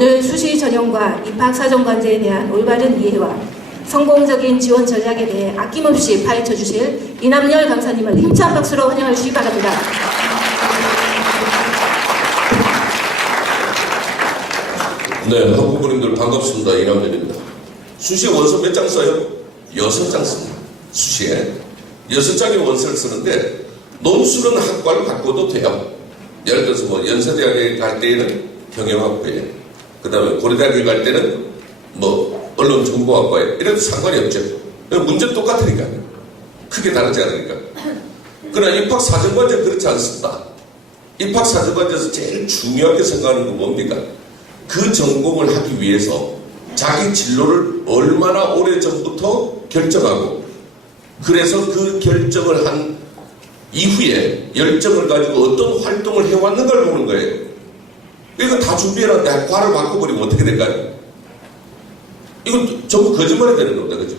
오늘 수시 전형과 입학 사정관제에 대한 올바른 이해와 성공적인 지원 전략에 대해 아낌없이 파헤쳐 주실 이남열 강사님을 힘찬 박수로 환영해 주시기 바랍니다. 네, 학부모님들 반갑습니다. 이남열입니다. 수시에 원서 몇 장 써요? 6장 씁니다. 수시에 6장의 원서를 쓰는데 논술은 학과를 바꿔도 돼요. 예를 들어서 뭐 연세대학에 갈 때에는 경영학부에, 그 다음에 고려대학에 갈 때는 뭐 언론정보학과에 이래도 상관이 없죠. 문제는 똑같으니까요. 크게 다르지 않으니까. 그러나 입학사정관제는 그렇지 않습니다. 입학사정관제에서 제일 중요하게 생각하는 건 뭡니까? 그 전공을 하기 위해서 자기 진로를 얼마나 오래전부터 결정하고, 그래서 그 결정을 한 이후에 열정을 가지고 어떤 활동을 해왔는가를 보는 거예요. 이거 다 준비해놨는데 과를 바꿔버리면 어떻게 될까요? 이건 전부 거짓말이 되는 겁니다. 그죠?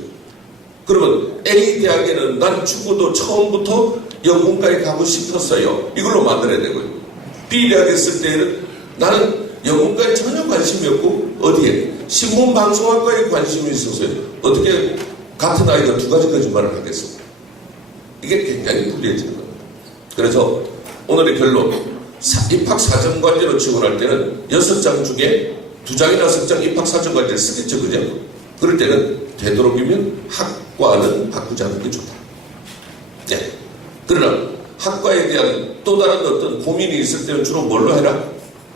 그러면 A 대학에는 난 죽어도 처음부터 영문과에 가고 싶었어요. 이걸로 만들어야 되고요. B 대학에 있을 때는 나는 영문과에 전혀 관심이 없고 어디에? 신문방송학과에 관심이 있었어요. 어떻게 같은 아이가 두 가지 거짓말을 하겠습니까? 이게 굉장히 불리해지는 겁니다. 그래서 오늘의 결론, 입학사정관제로 지원할 때는 6장 중에 2장이나 3장 입학사정관제를 쓰겠죠. 그죠? 그럴 때는 되도록이면 학과는 바꾸지 않는 게 좋다. 네. 그러나 학과에 대한 또 다른 어떤 고민이 있을 때는 주로 뭘로 해라?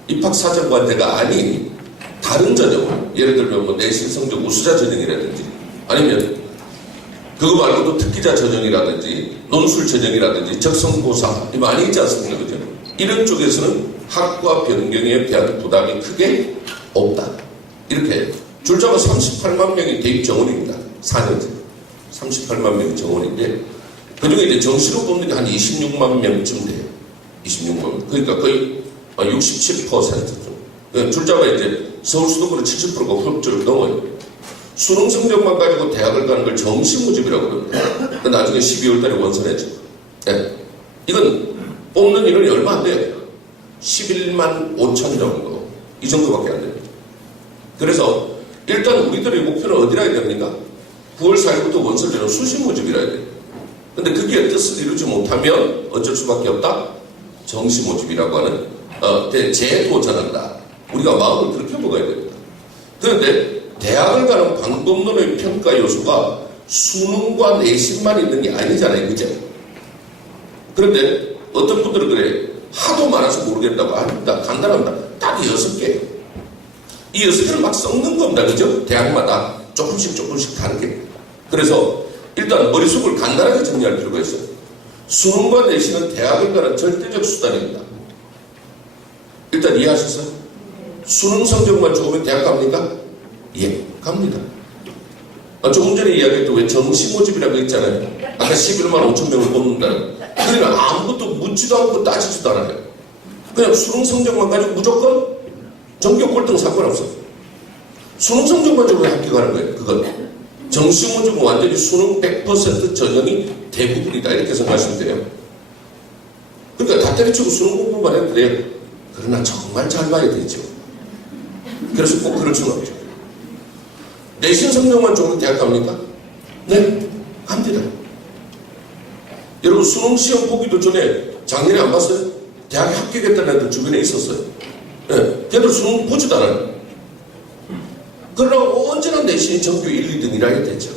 입학사정관제가 아닌 다른 전형, 예를 들면 뭐 내신 성적 우수자 전형이라든지 아니면 그거 말고도 특기자 전형이라든지 논술 전형이라든지 적성고사 많이 있지 않습니까? 그죠? 이런 쪽에서는 학과 변경에 대한 부담이 크게 없다. 이렇게 줄자가 38만 명이 대입 정원입니다. 4년제 38만 명이 정원인데 그중에 이제 정시로 뽑는 게 한 26만 명쯤 돼요. 26만 명. 그러니까 거의 67% 정도. 줄자가 이제 서울 수도권의 70%가 훌쩍 넘어요. 수능 성적만 가지고 대학을 가는 걸 정시 모집이라고 그럽니다. 나중에 12월 달에 원서내죠. 네. 이건 뽑는 인원이 얼마 안 돼요. 11만 5천 정도. 이 정도밖에 안 됩니다. 그래서 일단 우리들의 목표는 어디라 해야 됩니까? 9월 4일부터 원서를 내는 수시 모집이라 해야 돼요. 근데 그게 뜻을 이루지 못하면 어쩔 수밖에 없다? 정시 모집이라고 하는 재도전한다. 우리가 마음을 그렇게 먹어야 됩니다. 그런데 대학을 가는 방법론의 평가 요소가 수능과 내신만 있는 게 아니잖아요. 그죠? 그런데 어떤 분들은 그래. 하도 많아서 모르겠다고. 아닙니다. 간단합니다. 딱 6개. 이 6개를 막 섞는 겁니다. 그죠? 대학마다 조금씩 다르게. 그래서 일단 머릿속을 간단하게 정리할 필요가 있어요. 수능과 내신은 대학을 가는 절대적 수단입니다. 일단 이해하셨어요? 수능 성적만 좋으면 대학 갑니까? 예, 갑니다. 조금 전에 이야기했던 왜 정시 모집이라고 했잖아요. 아까 11만 5천 명을 뽑는다는. 그러니까 아무것도 묻지도 않고 따지지도 않아요. 그냥 수능 성적만 가지고 무조건 전교 꼴등 상관없어. 수능 성적만 가지고 학교 가는 거예요. 그건. 정시 모집은 완전히 수능 100% 전형이 대부분이다. 이렇게 생각하시면 돼요. 그러니까 다 때려치고 수능 공부만 해도 돼요. 그러나 정말 잘 봐야 되죠. 그래서 꼭 그럴 수는 없죠. 내신 성적만 좋으면 대학 갑니까? 네, 갑니다. 여러분 수능 시험 보기도 전에 작년에 안 봤어요? 대학에 합격했다는 애들 주변에 있었어요. 네, 걔들 수능 보지도 않아요. 그러나 언제나 내신이 전교 1, 2등이라 해야 되죠.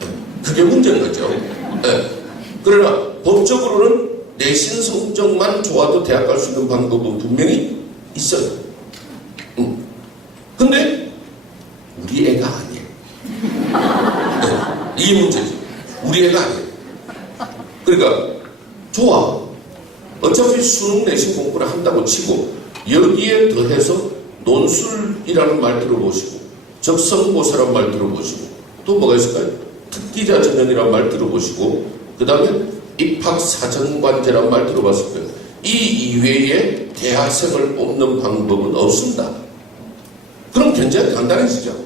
네, 그게 문제인 거죠. 네, 그러나 법적으로는 내신 성적만 좋아도 대학 갈 수 있는 방법은 분명히 있어요. 근데 우리 애가 아니에요. 네, 이게 문제죠. 우리 애가 아니에요. 그러니까 좋아. 어차피 수능 내신 공부를 한다고 치고 여기에 더해서 논술이라는 말 들어보시고 적성고사라는 말 들어보시고 또 뭐가 있을까요? 특기자 전형이라는 말 들어보시고 그 다음에 입학사정관제라는 말 들어봤을 거예요. 이 이외에 대학생을 뽑는 방법은 없습니다. 그럼 굉장히 간단해지죠.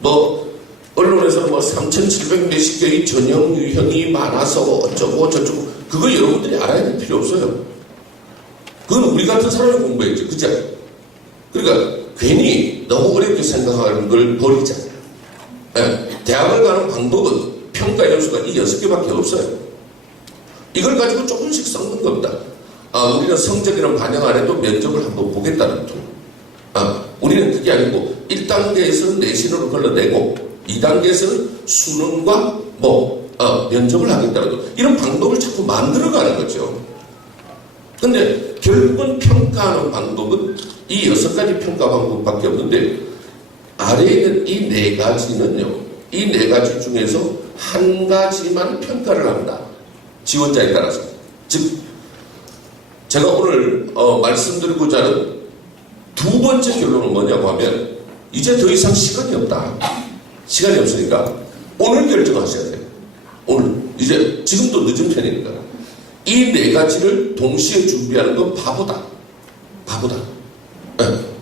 뭐 언론에서 뭐 3,700 몇십 개의 전형 유형이 많아서 어쩌고 저쩌고 그거 여러분들이 알아야 될 필요 없어요. 그건 우리 같은 사람이 공부했죠. 그죠? 그러니까 괜히 너무 어렵게 생각하는 걸 버리자. 예, 대학을 가는 방법은 평가 연수가 이 6개밖에 없어요. 이걸 가지고 조금씩 섞는 겁니다. 우리는 성적이랑 반영 안 해도 면접을 한번 보겠다는 툴. 우리는 그게 아니고 1단계에서는 내신으로 걸러내고 2단계에서는 수능과 면접을 하겠다는 거. 이런 방법을 자꾸 만들어가는 거죠. 근데 결국은 평가하는 방법은 이 6가지 평가 방법밖에 없는데 아래에 있는 이 4가지는요. 이 4가지 중에서 한 가지만 평가를 합니다. 지원자에 따라서. 즉 제가 오늘 말씀드리고자 하는 두 번째 결론은 뭐냐고 하면 이제 더 이상 시간이 없다. 시간이 없으니까 오늘 결정하셔야 돼요. 오늘 이제 지금도 늦은 편이니까 이 4가지를 동시에 준비하는 건 바보다.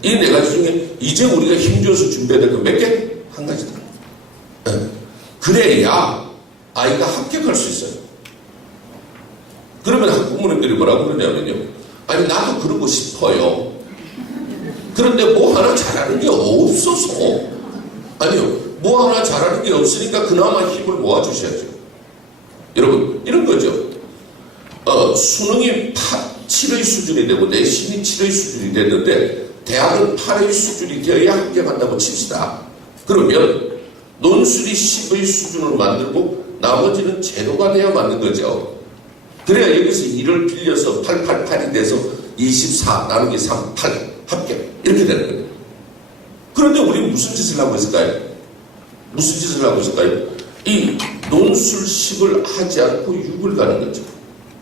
이 4가지 중에 이제 우리가 힘줘서 준비해야 될 건 몇 개? 한 가지다. 그래야 아이가 합격할 수 있어요. 그러면 학부모님들이 뭐라고 그러냐면요. 아니 나도 그러고 싶어요. 그런데 뭐 하나 잘하는 게 없어서. 아니요. 뭐 하나 잘하는 게 없으니까 그나마 힘을 모아주셔야죠. 여러분 이런 거죠. 수능이 7의 수준이 되고 내신이 7의 수준이 됐는데 대학은 8의 수준이 되어야 합격한다고 칩시다. 그러면 논술이 10의 수준으로 만들고 나머지는 제로가 돼야 맞는 거죠. 그래야 여기서 1을 빌려서 888이 돼서 24 나누기 3, 8 합격 이렇게 되는 거예요. 그런데 우리는 무슨 짓을 하고 있을까요? 이 논술 10을 하지 않고 6을 가는 거죠.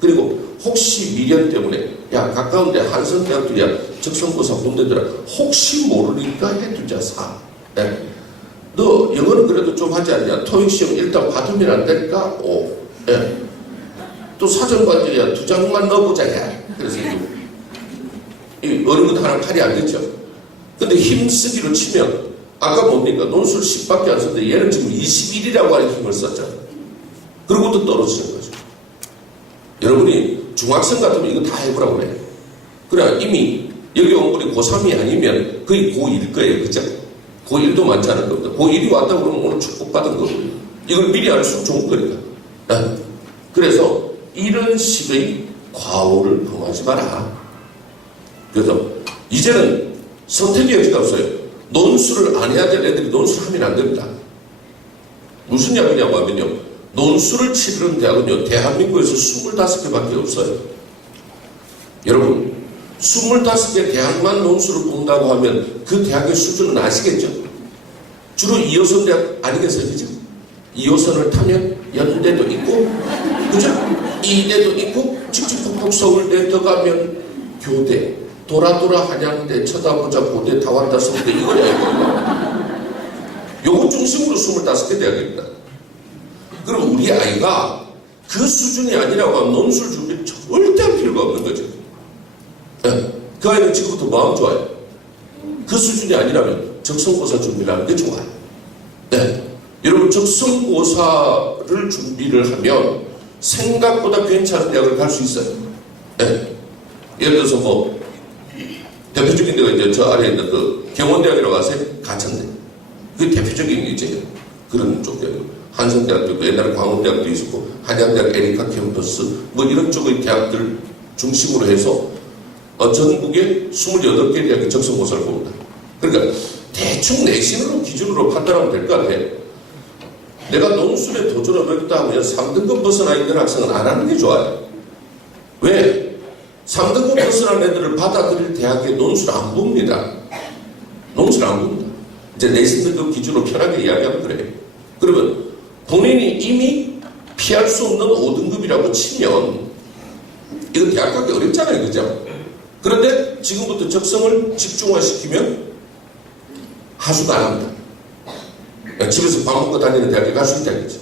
그리고 혹시 미련 때문에 가까운데 한성대학들이야 적성고사 본대들아 혹시 모르니까 해두자 4. 너 영어는 그래도 좀 하지 않냐? 토익시험 일단 받으면 안 될까? 5. 또 사전관제야 2장만 넣어보자. 그래서 이 어려운 것 하나 팔이 안 되죠. 근데 힘쓰기로 치면 아까 뭡니까? 논술 10밖에 안 썼는데 얘는 지금 21이라고 하는 힘을 썼잖아. 그리고 또 떨어지는 거죠. 여러분이 중학생 같으면 이거 다 해보라고 그래요. 그래 이미 여기 온 분이 고3이 아니면 거의 고1일 거예요. 그죠? 고1도 많지 않을 겁니다. 고1이 왔다고 그러면 오늘 축복받은 거거든요. 이걸 미리 알수록 좋은 거니까. 그래서 이런 식의 과오를 범하지 마라. 그래서 이제는 선택의 여지가 없어요. 논술을 안 해야 될 애들이 논술을 하면 안 됩니다. 무슨 이야기냐고 하면요. 논술을 치르는 대학은요. 대한민국에서 25개밖에 없어요. 여러분 25개 대학만 논술을 본다고 하면 그 대학의 수준은 아시겠죠? 주로 2호선 대학 아니겠어요? 그죠? 2호선을 타면 연대도 있고 그죠? 이대도 있고 직직폭폭 서울대 들어가면 교대 돌아 한양대 쳐다보자 고대 다 왔다 서울대 이거냐 요거 중심으로 25개 대학입니다. 그럼 우리 아이가 그 수준이 아니라고 하면 논술 준비를 절대 할 필요가 없는 거죠. 그 아이는 지금부터 마음 좋아요. 그 수준이 아니라면 적성고사 준비를 하는 게 좋아요. 여러분 적성고사를 준비를 하면 생각보다 괜찮은 대학을 갈 수 있어요. 예를 들어서 대표적인 데가 이제 저 아래에 있는 그 경원대학이라고 아세요? 가천대. 그게 대표적인 이제 그런 쪽이에요. 한성대학도 있고 옛날에 광운대학도 있었고 한양대학 에리카 캠퍼스 이런 쪽의 대학들 중심으로 해서 전국에 28개 대학의 적성고사를 봅니다. 그러니까 대충 내신으로 기준으로 판단하면 될 것 같아. 내가 논술에 도전을 하겠다 하면 3등급 벗어나 있는 학생은 안 하는 게 좋아요. 왜? 3등급 벗어난 애들을 받아들일 대학에 논술 안 봅니다. 논술 안 봅니다. 이제 내신 등급 기준으로 편하게 이야기하면 그래요. 그러면 본인이 이미 피할 수 없는 5등급이라고 치면 이거 대학 가기 어렵잖아요. 그죠? 그런데 지금부터 적성을 집중화시키면 하수가 안 합니다. 집에서 밥 먹고 다니는 대학에 갈 수 있다. 그죠?